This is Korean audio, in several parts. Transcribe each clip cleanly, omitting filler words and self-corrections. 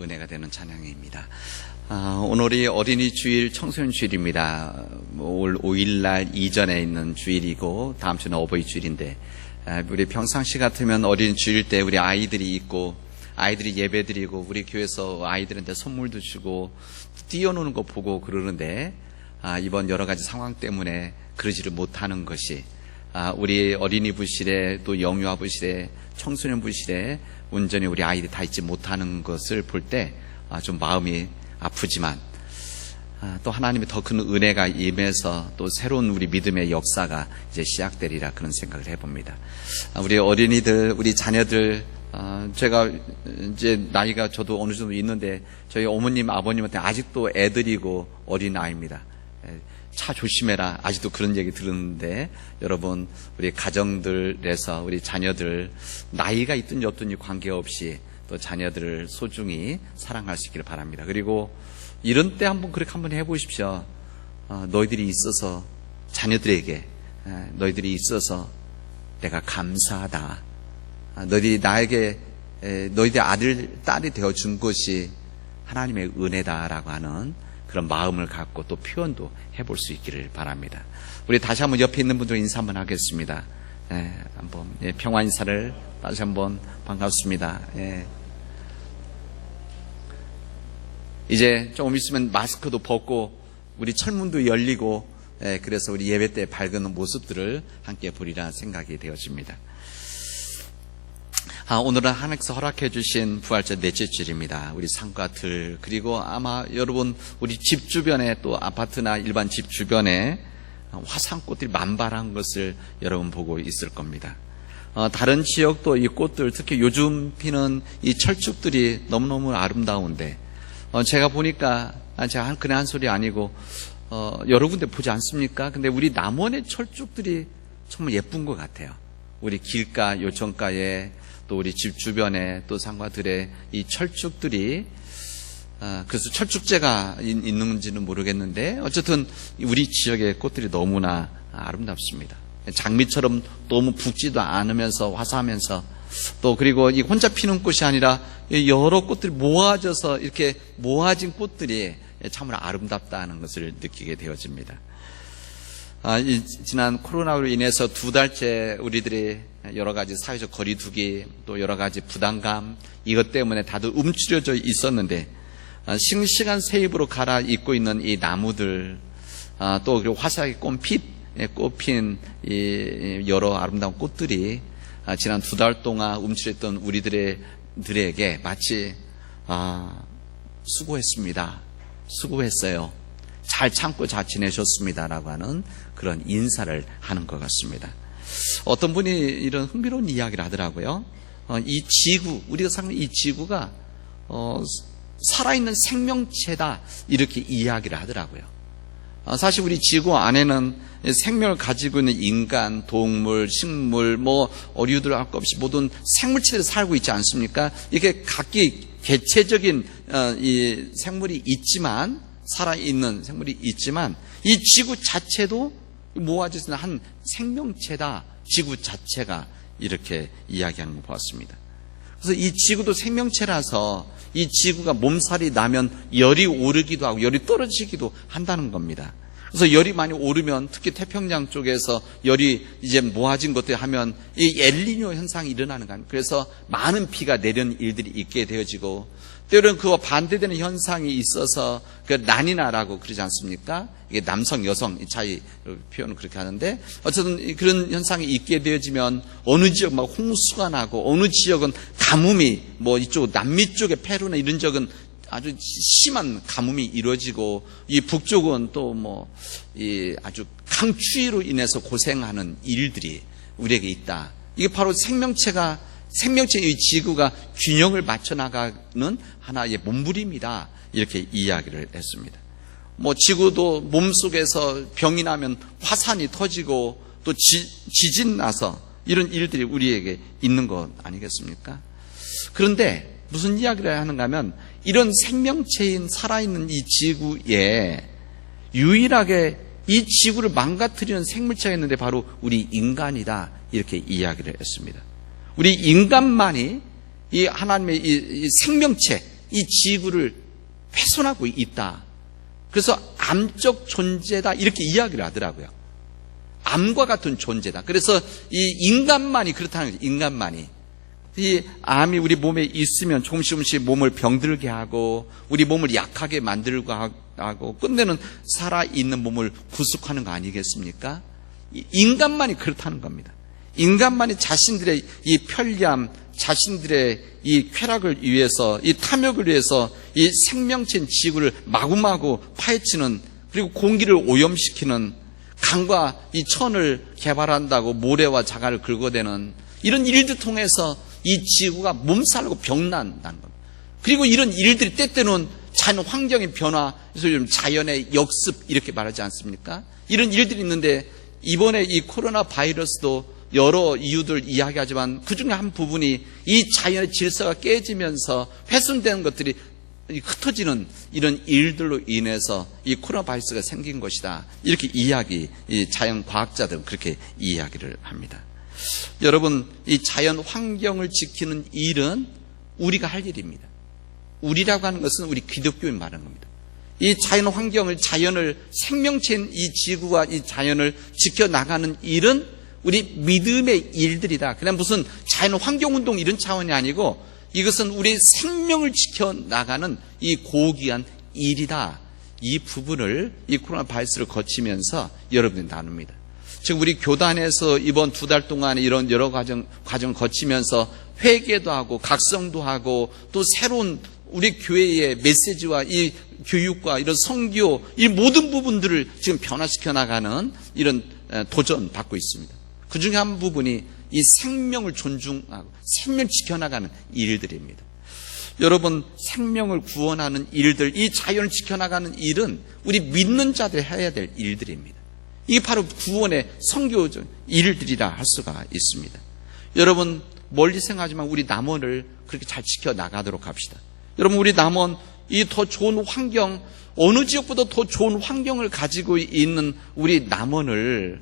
은혜가 되는 찬양입니다. 오늘이 어린이 주일, 청소년 주일입니다. 올 5일날 이전에 있는 주일이고 다음 주는 어버이 주일인데, 우리 평상시 같으면 어린이 주일 때 우리 아이들이 있고 아이들이 예배드리고 우리 교회에서 아이들한테 선물도 주고 뛰어노는 거 보고 그러는데, 이번 여러 가지 상황 때문에 그러지를 못하는 것이, 우리 어린이 부실에 또 영유아 부실에 청소년 부실에 온전히 우리 아이들이 다 있지 못하는 것을 볼 때 좀 마음이 아프지만, 또 하나님의 더 큰 은혜가 임해서 또 새로운 우리 믿음의 역사가 이제 시작되리라, 그런 생각을 해봅니다. 우리 어린이들, 우리 자녀들, 제가 이제 나이가 저도 어느 정도 있는데 저희 어머님 아버님한테 아직도 애들이고 어린 아이입니다. 차 조심해라, 아직도 그런 얘기 들었는데, 여러분, 우리 가정들에서 우리 자녀들 나이가 있든 어떤지 관계없이 또 자녀들을 소중히 사랑할 수 있기를 바랍니다. 그리고 이런 때 그렇게 한번 해보십시오. 너희들이 있어서, 자녀들에게 너희들이 있어서 내가 감사하다. 너희들이 나에게 너희들 아들, 딸이 되어준 것이 하나님의 은혜다라고 하는 그런 마음을 갖고 또 표현도 해볼 수 있기를 바랍니다. 우리 다시 한번 옆에 있는 분들 인사 한번 하겠습니다. 한번 평화 인사를 다시 한번. 반갑습니다. 이제 조금 있으면 마스크도 벗고 우리 철문도 열리고, 그래서 우리 예배 때 밝은 모습들을 함께 보리라 생각이 되어집니다. 오늘은 하나님께서 허락해 주신 부활절 넷째 주일입니다. 우리 산과 들, 그리고 아마 여러분 우리 집 주변에, 또 아파트나 일반 집 주변에 화산꽃들이 만발한 것을 여러분 보고 있을 겁니다. 다른 지역도 이 꽃들, 특히 요즘 피는 이 철쭉들이 너무너무 아름다운데, 제가 보니까, 제가 그냥 한 소리 아니고 여러 군데 보지 않습니까? 근데 우리 남원의 철쭉들이 정말 예쁜 것 같아요. 우리 길가, 요정가에, 또 우리 집 주변에, 또 산과 들에 이 철쭉들이, 그래서 철쭉제가 있는지는 모르겠는데, 어쨌든 우리 지역의 꽃들이 너무나 아름답습니다. 장미처럼 너무 붓지도 않으면서 화사하면서, 또 그리고 이 혼자 피는 꽃이 아니라 여러 꽃들이 모아져서 이렇게 모아진 꽃들이 참으로 아름답다는 것을 느끼게 되어집니다. 지난 코로나로 인해서 2달째 우리들이 여러 가지 사회적 거리두기, 또 여러 가지 부담감, 이것 때문에 다들 움츠려져 있었는데, 싱싱한 새잎으로 갈아입고 있는 이 나무들, 또 그리고 화사하게 꽃핀 이 여러 아름다운 꽃들이 지난 2달 동안 움츠렸던 우리들에게 마치 수고했습니다, 수고했어요, 잘 참고 잘 지내셨습니다라고 하는 그런 인사를 하는 것 같습니다. 어떤 분이 이런 흥미로운 이야기를 하더라고요. 이 지구, 우리가 사는 이 지구가 살아있는 생명체다, 이렇게 이야기를 하더라고요. 사실 우리 지구 안에는 생명을 가지고 있는 인간, 동물, 식물, 어류들 할 것 없이 모든 생물체들이 살고 있지 않습니까? 이게 각기 개체적인 이 생물이 있지만, 살아있는 생물이 있지만, 이 지구 자체도 모아져서 한 생명체다, 지구 자체가, 이렇게 이야기하는 거 보았습니다. 그래서 이 지구도 생명체라서 이 지구가 몸살이 나면 열이 오르기도 하고 열이 떨어지기도 한다는 겁니다. 그래서 열이 많이 오르면, 특히 태평양 쪽에서 열이 이제 모아진 것들 하면 이 엘니뇨 현상이 일어나는 겁니다. 그래서 많은 비가 내리는 일들이 있게 되어지고, 때로는 그와 반대되는 현상이 있어서 그 라니나라고 그러지 않습니까? 이게 남성, 여성 이 차이 표현을 그렇게 하는데, 어쨌든 그런 현상이 있게 되어지면 어느 지역 막 홍수가 나고, 어느 지역은 가뭄이, 이쪽 남미 쪽의 페루나 이런 지역은 아주 심한 가뭄이 이루어지고, 이 북쪽은 또 이 아주 강추위로 인해서 고생하는 일들이 우리에게 있다. 이게 바로 생명체의 지구가 균형을 맞춰 나가는 하나의 몸부림이다, 이렇게 이야기를 했습니다. 지구도 몸속에서 병이 나면 화산이 터지고 또 지진 나서 이런 일들이 우리에게 있는 것 아니겠습니까? 그런데 무슨 이야기를 하는가 하면, 이런 생명체인 살아있는 이 지구에 유일하게 이 지구를 망가뜨리는 생물체가 있는데 바로 우리 인간이다, 이렇게 이야기를 했습니다. 우리 인간만이 이 하나님의 이 생명체, 이 지구를 훼손하고 있다. 그래서 암적 존재다 이렇게 이야기를 하더라고요. 암과 같은 존재다. 그래서 이 인간만이 그렇다는 거죠. 인간만이. 이 암이 우리 몸에 있으면 조금씩 몸을 병들게 하고 우리 몸을 약하게 만들고 하고 끝내는 살아있는 몸을 구속하는 거 아니겠습니까? 인간만이 그렇다는 겁니다. 인간만이 자신들의 이 편리함, 자신들의 이 쾌락을 위해서, 이 탐욕을 위해서 이 생명체인 지구를 마구마구 파헤치는, 그리고 공기를 오염시키는, 강과 이 천을 개발한다고 모래와 자갈을 긁어대는 이런 일들 통해서 이 지구가 몸살고 병난다는 겁니다. 그리고 이런 일들이 때때로는 자연 환경의 변화, 그래서 요즘 자연의 역습 이렇게 말하지 않습니까? 이런 일들이 있는데 이번에 이 코로나 바이러스도 여러 이유들 이야기하지만 그중에 한 부분이 이 자연의 질서가 깨지면서 훼손되는 것들이 흩어지는 이런 일들로 인해서 이 코로나 바이러스가 생긴 것이다. 이렇게 이 자연 과학자들은 그렇게 이야기를 합니다. 여러분, 이 자연 환경을 지키는 일은 우리가 할 일입니다. 우리라고 하는 것은 우리 기독교인 말하는 겁니다. 이 자연 환경을, 자연을, 생명체인 이 지구와 이 자연을 지켜나가는 일은 우리 믿음의 일들이다. 그냥 무슨 자연 환경운동 이런 차원이 아니고 이것은 우리 생명을 지켜나가는 이 고귀한 일이다. 이 부분을 이 코로나 바이러스를 거치면서 여러분들이 나눕니다. 지금 우리 교단에서 이번 2달 동안 이런 여러 과정을 거치면서 회개도 하고 각성도 하고 또 새로운 우리 교회의 메시지와 이 교육과 이런 선교 이 모든 부분들을 지금 변화시켜 나가는 이런 도전 받고 있습니다. 그 중에 한 부분이 이 생명을 존중하고 생명을 지켜나가는 일들입니다. 여러분, 생명을 구원하는 일들, 이 자연을 지켜나가는 일은 우리 믿는 자들이 해야 될 일들입니다. 이게 바로 구원의 선교적 일들이라 할 수가 있습니다. 여러분, 멀리 생각하지만 우리 남원을 그렇게 잘 지켜나가도록 합시다. 여러분, 우리 남원 이 더 좋은 환경, 어느 지역보다 더 좋은 환경을 가지고 있는 우리 남원을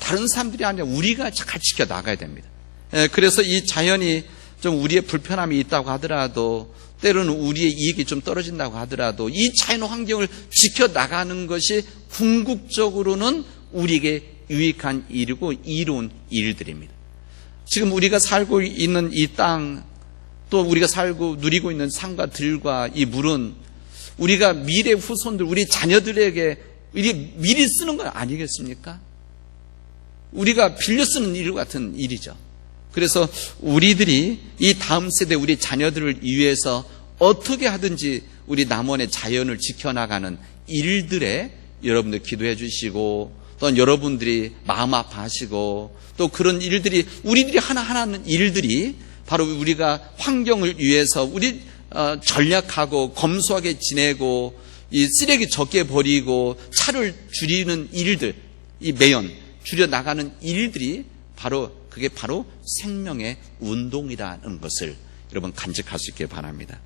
다른 사람들이 아니라 우리가 잘 지켜나가야 됩니다. 그래서 이 자연이 좀 우리의 불편함이 있다고 하더라도 때로는 우리의 이익이 좀 떨어진다고 하더라도 이 자연 환경을 지켜나가는 것이 궁극적으로는 우리에게 유익한 일이고 이로운 일들입니다. 지금 우리가 살고 있는 이 땅, 또 우리가 살고 누리고 있는 산과 들과 이 물은 우리가 미래 후손들, 우리 자녀들에게 미리 쓰는 건 아니겠습니까? 우리가 빌려 쓰는 일 같은 일이죠. 그래서 우리들이 이 다음 세대 우리 자녀들을 위해서 어떻게 하든지 우리 남원의 자연을 지켜나가는 일들에 여러분들 기도해 주시고 또 여러분들이 마음 아파하시고 또 그런 일들이 우리들이 하나하나 하는 일들이 바로 우리가 환경을 위해서 우리 전략하고 검소하게 지내고 이 쓰레기 적게 버리고 차를 줄이는 일들, 이 매연 줄여나가는 일들이 그게 바로 생명의 운동이라는 것을 여러분 간직할 수 있길 바랍니다.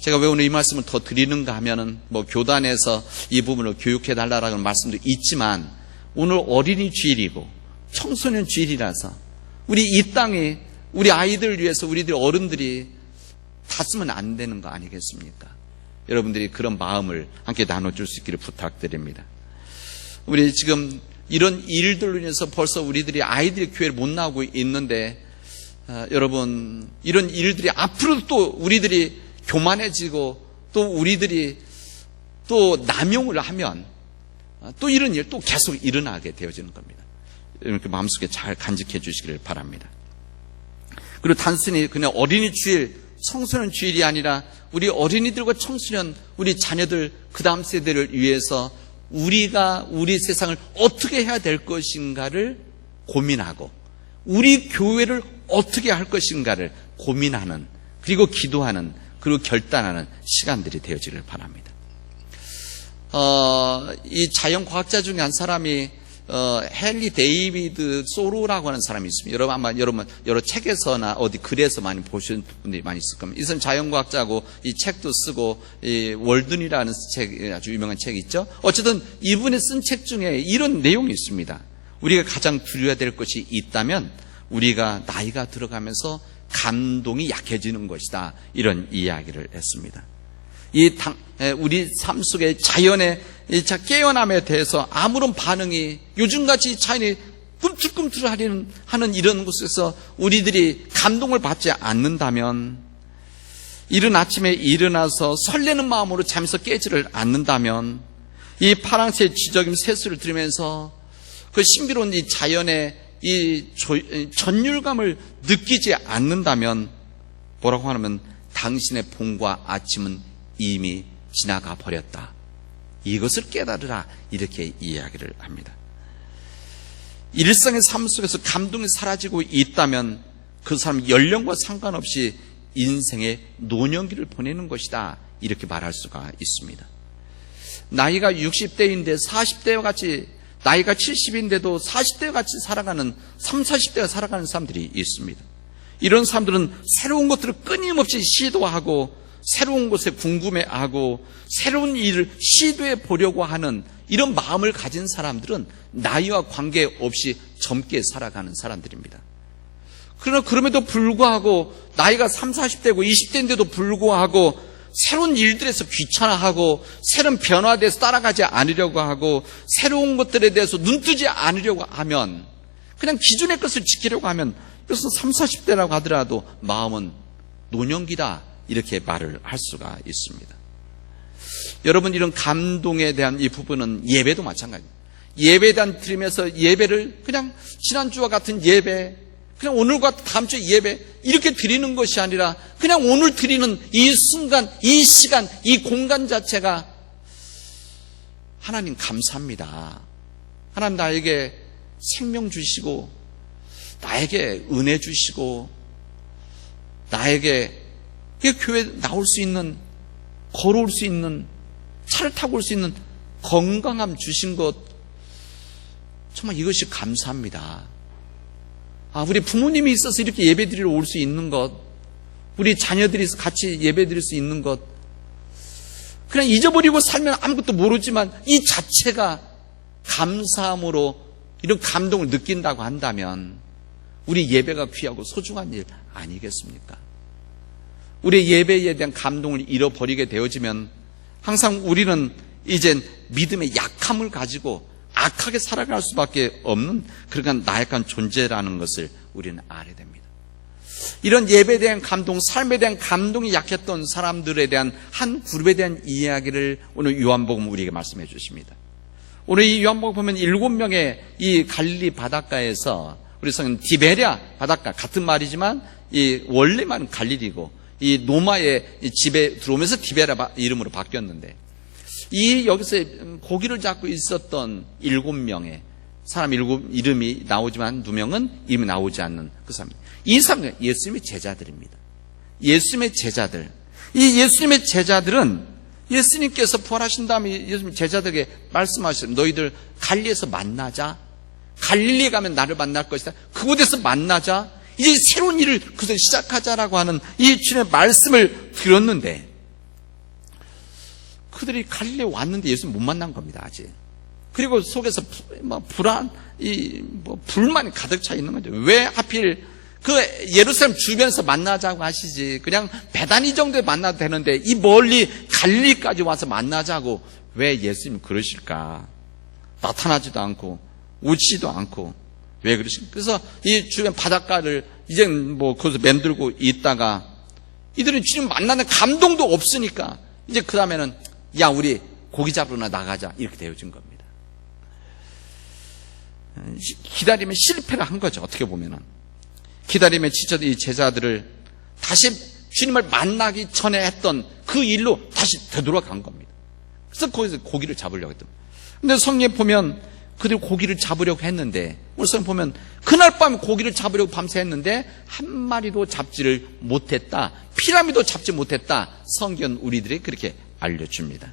제가 왜 오늘 이 말씀을 더 드리는가 하면은 교단에서 이 부분을 교육해 달라라는 말씀도 있지만 오늘 어린이 주일이고 청소년 주일이라서 우리 이 땅에 우리 아이들을 위해서 우리들 어른들이 다 쓰면 안 되는 거 아니겠습니까? 여러분들이 그런 마음을 함께 나눠줄 수 있기를 부탁드립니다. 우리 지금 이런 일들로 인해서 벌써 우리들이 아이들이 교회를 못 나오고 있는데 여러분, 이런 일들이 앞으로도 또 우리들이 교만해지고 또 우리들이 또 남용을 하면 또 이런 일 또 계속 일어나게 되어지는 겁니다. 이렇게 마음속에 잘 간직해 주시기를 바랍니다. 그리고 단순히 그냥 어린이 주일, 청소년 주일이 아니라 우리 어린이들과 청소년, 우리 자녀들, 그 다음 세대를 위해서 우리가 우리 세상을 어떻게 해야 될 것인가를 고민하고 우리 교회를 어떻게 할 것인가를 고민하는, 그리고 기도하는, 그리고 결단하는 시간들이 되어지길 바랍니다. 이 자연과학자 중에 한 사람이 헨리 데이비드 소로라고 하는 사람이 있습니다. 여러분 여러 책에서나 어디 글에서 많이 보신 분들이 많이 있을 겁니다. 이 사람 자연과학자고 이 책도 쓰고 이 월든이라는 책, 아주 유명한 책이 있죠. 어쨌든 이분이 쓴 책 중에 이런 내용이 있습니다. 우리가 가장 두려워야 될 것이 있다면 우리가 나이가 들어가면서 감동이 약해지는 것이다. 이런 이야기를 했습니다. 우리 삶 속의 자연의 깨어남에 대해서 아무런 반응이 요즘같이 자연이 꿈틀꿈틀 하는 이런 곳에서 우리들이 감동을 받지 않는다면, 이른 아침에 일어나서 설레는 마음으로 잠에서 깨지를 않는다면, 이 파랑새 지저귀 새소리를 들으면서 그 신비로운 이 자연의 이 전율감을 느끼지 않는다면, 뭐라고 하냐면 당신의 봄과 아침은 이미 지나가 버렸다. 이것을 깨달으라. 이렇게 이야기를 합니다. 일상의 삶 속에서 감동이 사라지고 있다면 그 사람 연령과 상관없이 인생의 노년기를 보내는 것이다. 이렇게 말할 수가 있습니다. 나이가 60대인데 40대와 같이, 나이가 70인데도 40대와 같이 살아가는 30, 40대가 살아가는 사람들이 있습니다. 이런 사람들은 새로운 것들을 끊임없이 시도하고 새로운 것에 궁금해하고 새로운 일을 시도해 보려고 하는 이런 마음을 가진 사람들은 나이와 관계없이 젊게 살아가는 사람들입니다. 그러나 그럼에도 불구하고 나이가 30, 40대고 20대인데도 불구하고 새로운 일들에서 귀찮아하고 새로운 변화에 대해서 따라가지 않으려고 하고 새로운 것들에 대해서 눈뜨지 않으려고 하면, 그냥 기존의 것을 지키려고 하면, 그래서 30, 40대라고 하더라도 마음은 노년기다. 이렇게 말을 할 수가 있습니다. 여러분, 이런 감동에 대한 이 부분은 예배도 마찬가지입니다. 예배에 대한 드리면서 예배를 그냥 지난주와 같은 예배, 그냥 오늘과 다음 주 예배 이렇게 드리는 것이 아니라 그냥 오늘 드리는 이 순간, 이 시간, 이 공간 자체가 하나님 감사합니다. 하나님 나에게 생명 주시고 나에게 은혜 주시고 나에게 교회에 나올 수 있는, 걸어올 수 있는, 차를 타고 올 수 있는 건강함 주신 것, 정말 이것이 감사합니다. 우리 부모님이 있어서 이렇게 예배드리러 올 수 있는 것, 우리 자녀들이 같이 예배드릴 수 있는 것, 그냥 잊어버리고 살면 아무것도 모르지만 이 자체가 감사함으로 이런 감동을 느낀다고 한다면 우리 예배가 귀하고 소중한 일 아니겠습니까? 우리의 예배에 대한 감동을 잃어버리게 되어지면 항상 우리는 이젠 믿음의 약함을 가지고 악하게 살아갈 수밖에 없는 그러한 나약한 존재라는 것을 우리는 알아야 됩니다. 이런 예배에 대한 감동, 삶에 대한 감동이 약했던 사람들에 대한 한 그룹에 대한 이야기를 오늘 요한복음 우리에게 말씀해 주십니다. 오늘 이 요한복음 보면 7명의 이 갈릴리 바닷가에서, 우리 성은 디베랴 바닷가 같은 말이지만 이 원래 말은 갈릴리고 이 노마의 집에 들어오면서 디베랴 이름으로 바뀌었는데, 이 여기서 고기를 잡고 있었던 7명의 사람 이름이 나오지만 2명은 이름이 나오지 않는 그 사람. 이 사람들은 예수님의 제자들입니다. 예수님의 제자들. 이 예수님의 제자들은 예수님께서 부활하신 다음에 예수님 제자들에게 말씀하셨어요. 너희들 갈릴리에서 만나자. 갈릴리에 가면 나를 만날 것이다. 그곳에서 만나자. 이제 새로운 일을 그것을 시작하자라고 하는 이 주님의 말씀을 들었는데, 그들이 갈릴리에 왔는데 예수님 못 만난 겁니다, 아직. 그리고 속에서 불만이 가득 차 있는 거죠. 왜 하필 그 예루살렘 주변에서 만나자고 하시지, 그냥 베다니 정도에 만나도 되는데 이 멀리 갈릴리까지 와서 만나자고 왜 예수님이 그러실까? 나타나지도 않고 오지도 않고 왜 그러실까? 그래서 이 주변 바닷가를 이제 거기서 맴돌고 있다가 이들은 주님 만나는 감동도 없으니까 이제 그 다음에는 야, 우리 고기 잡으러 나가자, 이렇게 되어진 겁니다. 기다림에 실패를 한 거죠, 어떻게 보면은. 기다림에 지쳐진 이 제자들을 다시 주님을 만나기 전에 했던 그 일로 다시 되돌아간 겁니다. 그래서 거기서 고기를 잡으려고 했던 겁니다. 근데 성경에 보면 그들이 고기를 잡으려고 했는데, 우리 성경 보면 그날 밤에 고기를 잡으려고 밤새 했는데 한 마리도 잡지를 못했다, 피라미도 잡지 못했다. 성경은 우리들이 그렇게 알려줍니다.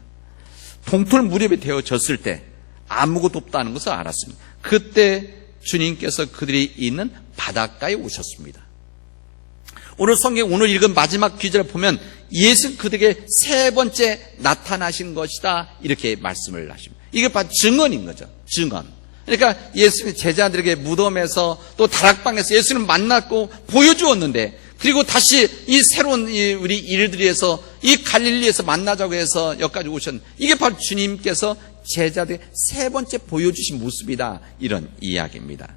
동풀 무렵이 되어졌을 때 아무것도 없다는 것을 알았습니다. 그때 주님께서 그들이 있는 바닷가에 오셨습니다. 오늘 성경 오늘 읽은 마지막 구절을 보면 예수 그들에게 세 번째 나타나신 것이다, 이렇게 말씀을 하십니다. 이게 바로 증언인 거죠. 증언. 그러니까 예수님이 제자들에게 무덤에서 또 다락방에서 예수님 만났고 보여주었는데 그리고 다시 이 새로운 우리 일들에서 이 갈릴리에서 만나자고 해서 여기까지 오셨는데, 이게 바로 주님께서 제자들의 세 번째 보여주신 모습이다, 이런 이야기입니다.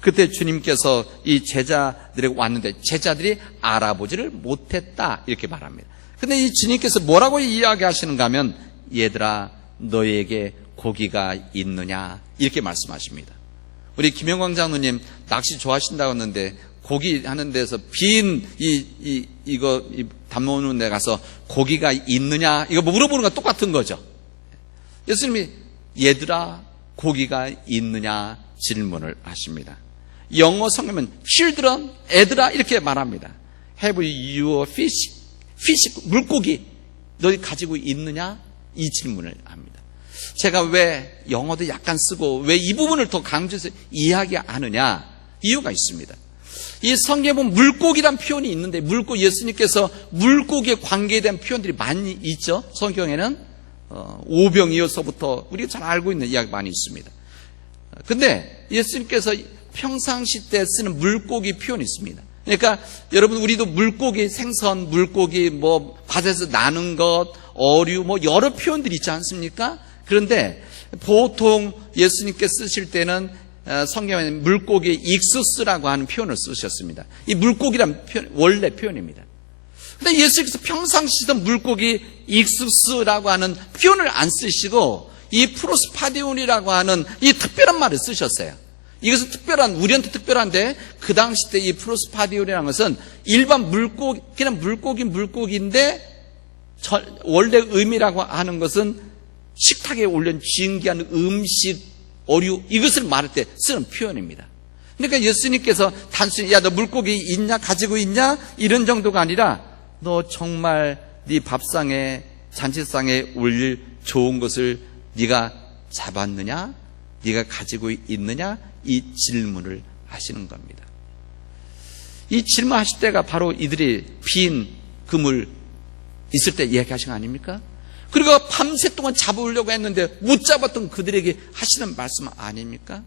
그때 주님께서 이 제자들에게 왔는데 제자들이 알아보지를 못했다, 이렇게 말합니다. 근데 이 주님께서 뭐라고 이야기하시는가 하면, 얘들아 너희에게 고기가 있느냐, 이렇게 말씀하십니다. 우리 김영광 장로님 낚시 좋아하신다고 했는데, 고기 하는 데서 빈 이거 담아오는 데 가서 고기가 있느냐, 이거 물어보는 거 똑같은 거죠. 예수님이 얘들아 고기가 있느냐 질문을 하십니다. 영어 성경은 children, 애들아, 이렇게 말합니다. Have you fish? 물고기 너희 가지고 있느냐, 이 질문을 합니다. 제가 왜 영어도 약간 쓰고 왜 이 부분을 더 강조해서 이야기하느냐, 이유가 있습니다. 이 성경에 보면 물고기란 표현이 있는데, 예수님께서 물고기에 관계된 표현들이 많이 있죠. 성경에는 오병이어서부터 우리가 잘 알고 있는 이야기 많이 있습니다. 근데 예수님께서 평상시 때 쓰는 물고기 표현이 있습니다. 그러니까 여러분, 우리도 물고기, 생선, 물고기, 뭐 바다에서 나는 것, 어류, 뭐 여러 표현들이 있지 않습니까? 그런데 보통 예수님께 쓰실 때는 성경에 물고기 익수스라고 하는 표현을 쓰셨습니다. 이 물고기란 표현, 원래 표현입니다. 근데 예수님께서 평상시 쓰던 물고기 익수스라고 하는 표현을 안 쓰시고 이 프로스파디온이라고 하는 이 특별한 말을 쓰셨어요. 이것은 특별한, 우리한테 특별한데, 그 당시 때 이 프로스파디온이라는 것은 일반 물고기, 그냥 물고기인데, 원래 의미라고 하는 것은 식탁에 올린 진귀한 음식, 어류, 이것을 말할 때 쓰는 표현입니다. 그러니까 예수님께서 단순히 야 너 물고기 있냐, 가지고 있냐, 이런 정도가 아니라 너 정말 네 밥상에, 잔치상에 올릴 좋은 것을 네가 잡았느냐, 네가 가지고 있느냐, 이 질문을 하시는 겁니다. 이 질문하실 때가 바로 이들이 빈 그물 있을 때 이야기하신 거 아닙니까? 그리고 밤새 동안 잡으려고 했는데 못 잡았던 그들에게 하시는 말씀 아닙니까?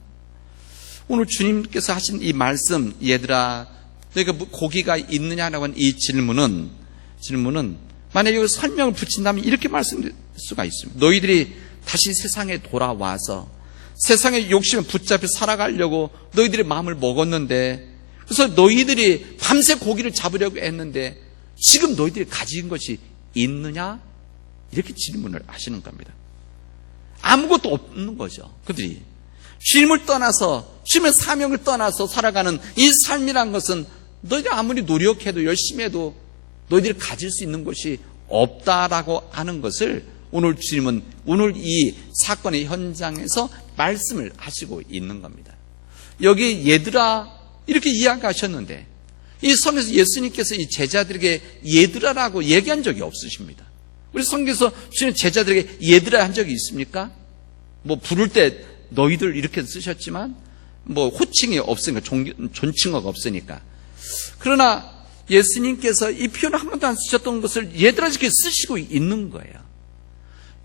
오늘 주님께서 하신 이 말씀, 얘들아 너희가 고기가 있느냐라고 하는 이 질문은 만약에 여기 설명을 붙인다면 이렇게 말씀드릴 수가 있습니다. 너희들이 다시 세상에 돌아와서 세상의 욕심에 붙잡혀 살아가려고 너희들의 마음을 먹었는데, 그래서 너희들이 밤새 고기를 잡으려고 했는데 지금 너희들이 가진 것이 있느냐, 이렇게 질문을 하시는 겁니다. 아무것도 없는 거죠. 그들이 주님을 떠나서, 주님의 사명을 떠나서 살아가는 이 삶이란 것은 너희들이 아무리 노력해도 열심히 해도 너희들이 가질 수 있는 것이 없다라고 하는 것을 오늘 주님은 오늘 이 사건의 현장에서 말씀을 하시고 있는 겁니다. 여기 얘들아 이렇게 이야기하셨는데, 이 성경에서 예수님께서 이 제자들에게 얘들아라고 얘기한 적이 없으십니다. 우리 성경에서 주님 제자들에게 얘들아 한 적이 있습니까? 뭐 부를 때 너희들 이렇게 쓰셨지만 뭐 호칭이 없으니까, 존칭어가 없으니까. 그러나 예수님께서 이 표현을 한 번도 안 쓰셨던 것을 얘들아 이렇게 쓰시고 있는 거예요.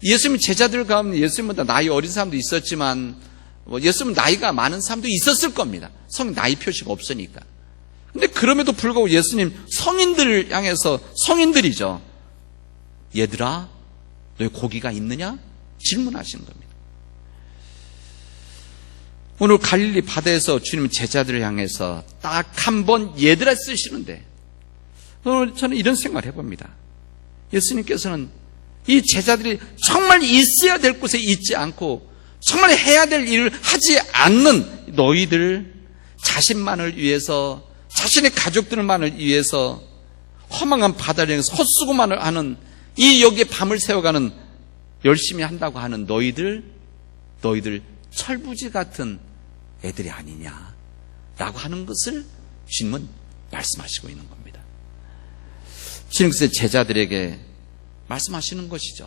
예수님 제자들 가운데 예수님보다 나이 어린 사람도 있었지만, 예수님 나이가 많은 사람도 있었을 겁니다. 성인 나이 표시가 없으니까. 근데 그럼에도 불구하고 예수님 성인들을 향해서, 성인들이죠, 얘들아 너희 고기가 있느냐 질문하시는 겁니다. 오늘 갈릴리 바다에서 주님은 제자들을 향해서 딱 한 번 얘들아 쓰시는데, 오늘 저는 이런 생각을 해봅니다. 예수님께서는 이 제자들이 정말 있어야 될 곳에 있지 않고 정말 해야 될 일을 하지 않는 너희들 자신만을 위해서, 자신의 가족들만을 위해서 허망한 바다를 향해서 헛수고만을 하는, 이 여기에 밤을 새워가는, 열심히 한다고 하는 너희들 철부지 같은 애들이 아니냐라고 하는 것을 주님은 말씀하시고 있는 겁니다. 주님께서 제자들에게 말씀하시는 것이죠.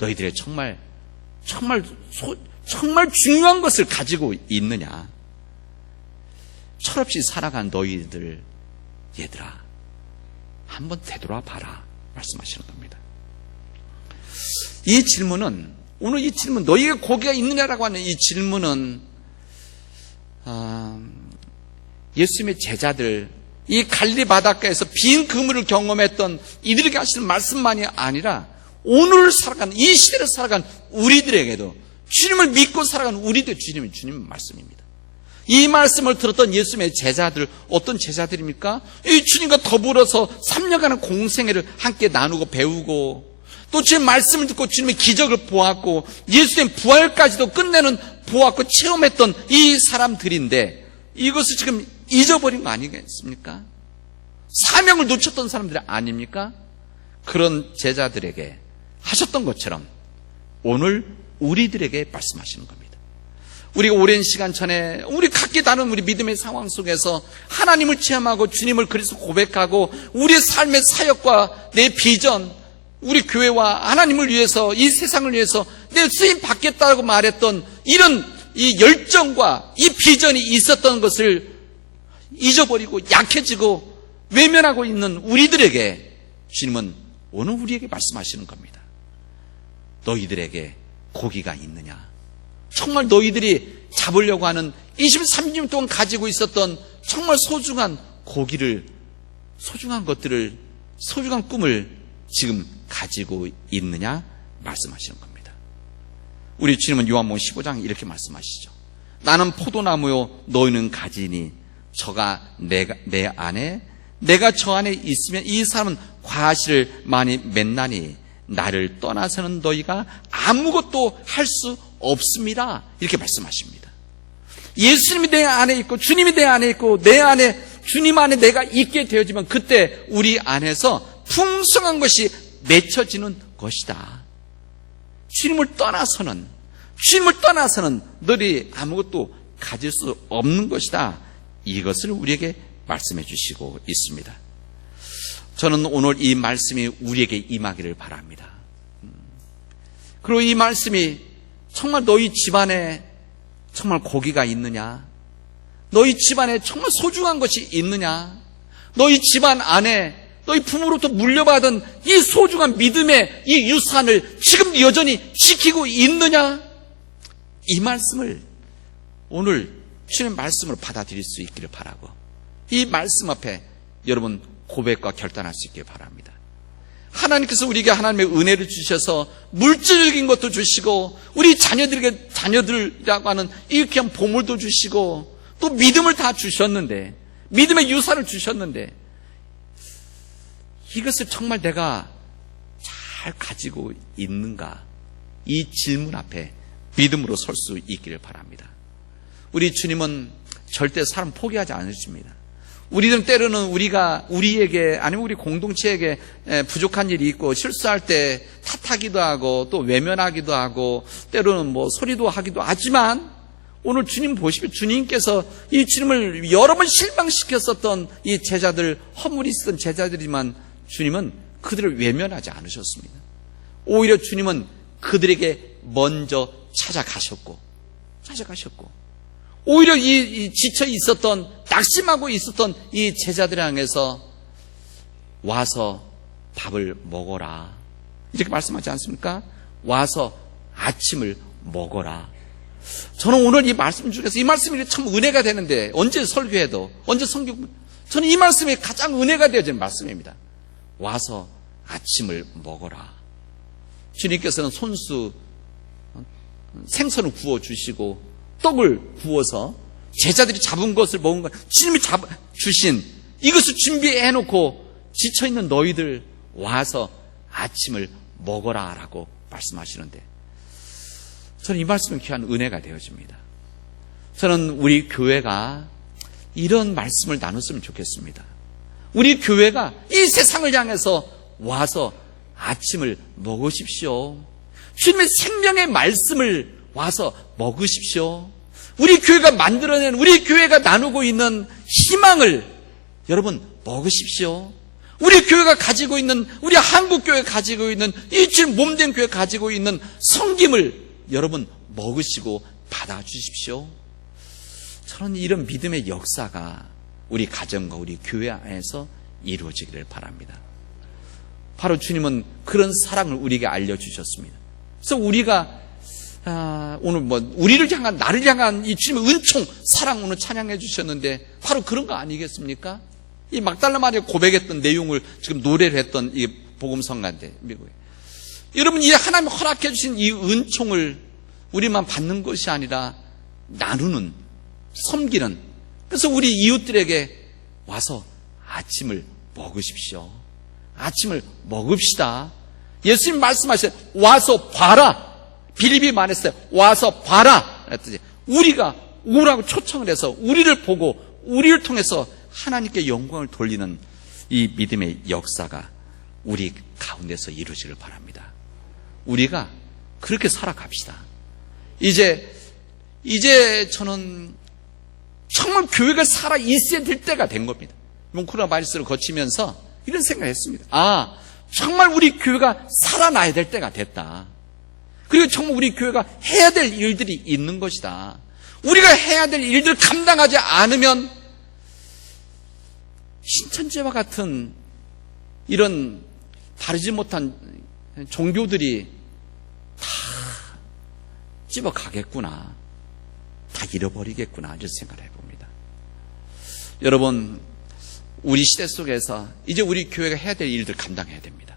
너희들의 정말 중요한 것을 가지고 있느냐, 철없이 살아간 너희들 얘들아 한번 되돌아 봐라 말씀하시는 겁니다. 이 질문은, 오늘 이 질문, 너희에게 고기가 있느냐라고 하는 이 질문은 예수님의 제자들, 이 갈릴리 바닷가에서 빈 그물을 경험했던 이들에게 하시는 말씀만이 아니라 오늘 살아가는 이 시대를 살아가는 우리들에게도 주님을 믿고 살아가는 우리들 주님의 말씀입니다. 이 말씀을 들었던 예수님의 제자들, 어떤 제자들입니까? 이 주님과 더불어서 3년간의 공생애를 함께 나누고 배우고 또 주님의 말씀을 듣고 주님의 기적을 보았고 예수님의 부활까지도 끝내는 보았고 체험했던 이 사람들인데 이것을 지금 잊어버린 거 아니겠습니까? 사명을 놓쳤던 사람들 아닙니까? 그런 제자들에게 하셨던 것처럼 오늘 우리들에게 말씀하시는 겁니다. 우리가 오랜 시간 전에 우리 각기 다른 우리 믿음의 상황 속에서 하나님을 체험하고 주님을 그리스도 고백하고 우리의 삶의 사역과 내 비전, 우리 교회와 하나님을 위해서 이 세상을 위해서 내 쓰임 받겠다고 말했던 이런 이 열정과 이 비전이 있었던 것을 잊어버리고 약해지고 외면하고 있는 우리들에게 주님은 오늘 우리에게 말씀하시는 겁니다. 너희들에게 고기가 있느냐? 정말 너희들이 잡으려고 하는 23년 동안 가지고 있었던 정말 소중한 고기를, 소중한 것들을, 소중한 꿈을 지금 가지고 있느냐? 말씀하시는 겁니다. 우리 주님은 요한복음 15장 이렇게 말씀하시죠. 나는 포도나무요 너희는 가지니 저가 내 안에 내가 저 안에 있으면 이 사람은 과실을 많이 맺나니 나를 떠나서는 너희가 아무것도 할 수 없습니다. 이렇게 말씀하십니다. 예수님이 내 안에 있고 주님이 내 안에 있고 내 안에 주님 안에 내가 있게 되어지면 그때 우리 안에서 풍성한 것이 맺혀지는 것이다. 주님을 떠나서는 너희 아무것도 가질 수 없는 것이다. 이것을 우리에게 말씀해 주시고 있습니다. 저는 오늘 이 말씀이 우리에게 임하기를 바랍니다. 그리고 이 말씀이 정말 너희 집안에 정말 고기가 있느냐? 너희 집안에 정말 소중한 것이 있느냐? 너희 집안 안에 너희 부모로부터 물려받은 이 소중한 믿음의 이 유산을 지금 여전히 지키고 있느냐? 이 말씀을 오늘 주님의 말씀으로 받아들일 수 있기를 바라고 이 말씀 앞에 여러분 고백과 결단할 수 있기를 바랍니다. 하나님께서 우리에게 하나님의 은혜를 주셔서 물질적인 것도 주시고 우리 자녀들이라고 하는 이 귀한 보물도 주시고 또 믿음을 다 주셨는데 믿음의 유산을 주셨는데 이것을 정말 내가 잘 가지고 있는가? 이 질문 앞에 믿음으로 설 수 있기를 바랍니다. 우리 주님은 절대 사람 포기하지 않으십니다. 우리는 때로는 우리에게 아니면 우리 공동체에게 부족한 일이 있고 실수할 때 탓하기도 하고 또 외면하기도 하고 때로는 소리도 하기도 하지만 오늘 주님 보시면 주님께서 이 주님을 여러 번 실망시켰었던 이 제자들, 허물이 있었던 제자들이지만 주님은 그들을 외면하지 않으셨습니다. 오히려 주님은 그들에게 먼저 찾아가셨고 오히려 이 지쳐 있었던 낙심하고 있었던 이 제자들을 향해서 와서 밥을 먹어라 이렇게 말씀하지 않습니까? 와서 아침을 먹어라. 저는 오늘 이 말씀 중에서 이 말씀이 참 은혜가 되는데 언제 설교해도 언제 성경 저는 이 말씀이 가장 은혜가 되어지는 말씀입니다. 와서 아침을 먹어라. 주님께서는 손수 생선을 구워주시고 떡을 구워서 제자들이 잡은 것을 먹은 것 주님이 주신 이것을 준비해놓고 지쳐있는 너희들 와서 아침을 먹어라 라고 말씀하시는데 저는 이 말씀은 귀한 은혜가 되어집니다. 저는 우리 교회가 이런 말씀을 나눴으면 좋겠습니다. 우리 교회가 이 세상을 향해서 와서 아침을 먹으십시오. 주님의 생명의 말씀을 와서 먹으십시오. 우리 교회가 만들어낸 우리 교회가 나누고 있는 희망을 여러분 먹으십시오. 우리 교회가 가지고 있는 우리 한국교회가 가지고 있는 이 주님 몸된 교회가 가지고 있는 섬김을 여러분 먹으시고 받아주십시오. 저는 이런 믿음의 역사가 우리 가정과 우리 교회 안에서 이루어지기를 바랍니다. 바로 주님은 그런 사랑을 우리에게 알려주셨습니다. 그래서 우리가 오늘 우리를 향한 나를 향한 이 주님의 은총 사랑 오늘 찬양해 주셨는데 바로 그런 거 아니겠습니까? 이 막달라 마리아 고백했던 내용을 지금 노래를 했던 이 복음성가인데, 미국에. 여러분, 이 하나님 허락해 주신 이 은총을 우리만 받는 것이 아니라 나누는, 섬기는, 그래서 우리 이웃들에게 와서 아침을 먹으십시오. 아침을 먹읍시다. 예수님 말씀하셨어요. 와서 봐라. 빌립이 말했어요. 와서 봐라. 그랬더니 우리가 오라고 초청을 해서 우리를 보고 우리를 통해서 하나님께 영광을 돌리는 이 믿음의 역사가 우리 가운데서 이루어지길 바랍니다. 우리가 그렇게 살아갑시다. 이제 저는 정말 교회가 살아 있어야 될 때가 된 겁니다. 코로나 바이러스를 거치면서 이런 생각을 했습니다. 정말 우리 교회가 살아나야 될 때가 됐다. 그리고 정말 우리 교회가 해야 될 일들이 있는 것이다. 우리가 해야 될 일들을 감당하지 않으면 신천지와 같은 이런 바르지 못한 종교들이 다 찝어가겠구나, 다 잃어버리겠구나, 이런 생각을 해봅니다. 여러분, 우리 시대 속에서 이제 우리 교회가 해야 될 일들 감당해야 됩니다.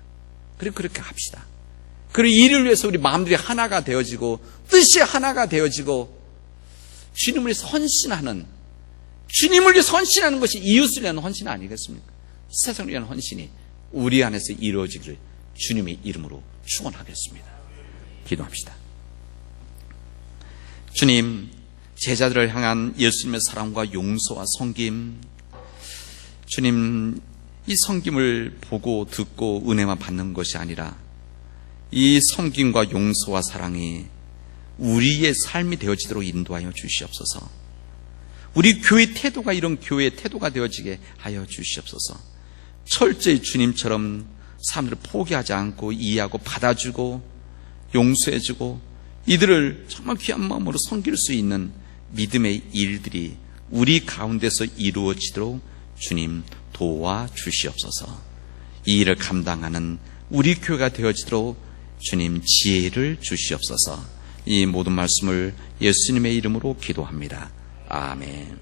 그리고 그렇게 합시다. 그리고 이 일을 위해서 우리 마음들이 하나가 되어지고 뜻이 하나가 되어지고 주님을 위해서 헌신하는, 주님을 위해서 헌신하는 것이 이웃을 위한 헌신 아니겠습니까? 세상을 위한 헌신이 우리 안에서 이루어지기를 주님의 이름으로 축원하겠습니다. 기도합시다. 주님, 제자들을 향한 예수님의 사랑과 용서와 섬김, 주님, 이 섬김을 보고 듣고 은혜만 받는 것이 아니라 이 섬김과 용서와 사랑이 우리의 삶이 되어지도록 인도하여 주시옵소서. 우리 교회 태도가 이런 교회의 태도가 되어지게 하여 주시옵소서. 철저히 주님처럼 사람들을 포기하지 않고 이해하고 받아주고 용서해주고 이들을 정말 귀한 마음으로 섬길 수 있는 믿음의 일들이 우리 가운데서 이루어지도록 주님 도와주시옵소서. 이 일을 감당하는 우리 교회가 되어지도록 주님 지혜를 주시옵소서. 이 모든 말씀을 예수님의 이름으로 기도합니다. 아멘.